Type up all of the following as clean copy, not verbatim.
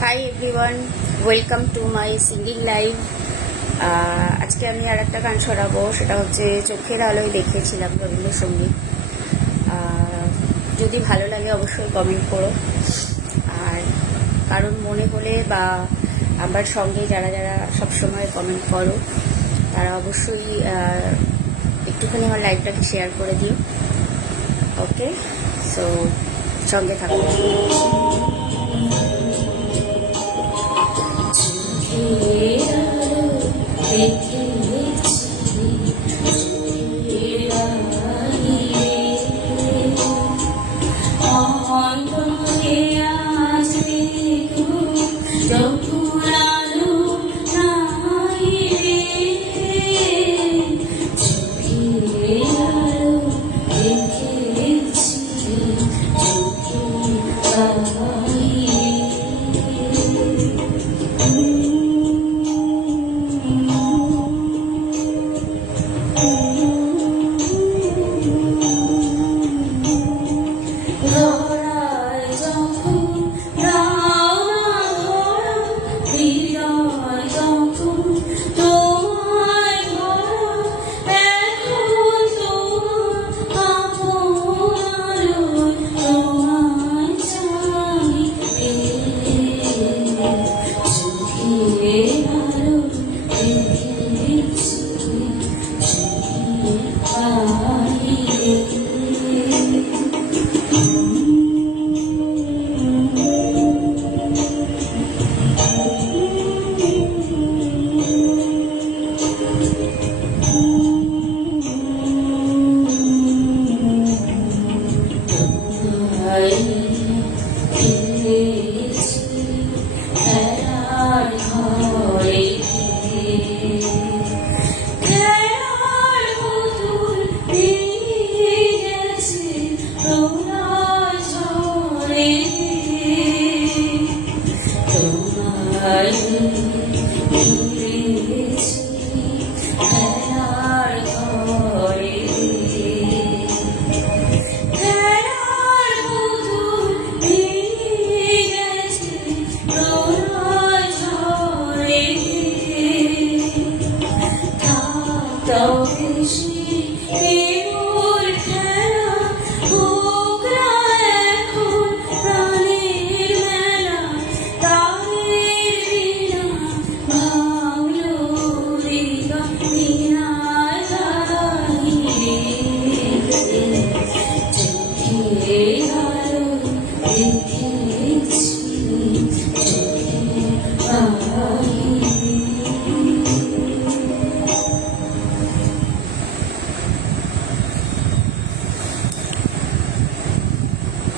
Hi everyone, welcome to my singing live. আজকে আমি আর একটা গান শোনাবো, সেটা হচ্ছে চোখের আলোয় দেখেছিলাম রবীন্দ্রসঙ্গীত। যদি ভালো লাগে অবশ্যই কমেন্ট করো, আর কারণ মনে হলে বা আমার সঙ্গে যারা যারা সবসময় কমেন্ট করো তারা অবশ্যই একটুখানি আমার লাইভটাকে শেয়ার করে দিও। ওকে, সো সঙ্গে থাকো।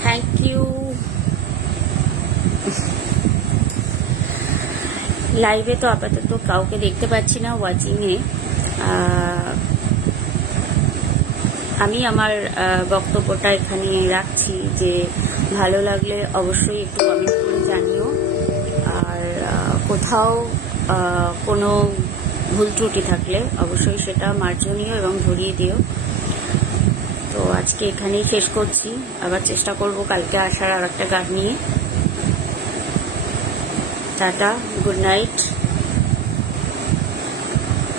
Thank you. লাইভে তো আপাতত কাউকে দেখতে পাচ্ছি না ওয়াচিংয়ে। আমি আমার বক্তব্যটা এখানে রাখছি, যে ভালো লাগলে অবশ্যই একটু কমেন্ট করে জানিও, আর কোথাও কোনো ভুল ত্রুটি থাকলে অবশ্যই সেটা মার্জনীয় এবং ধরিয়ে দিও। তো আজকে এখানেই শেষ করছি, আবার চেষ্টা করব কালকে আসার আর একটা গান নিয়ে। Tata, good night.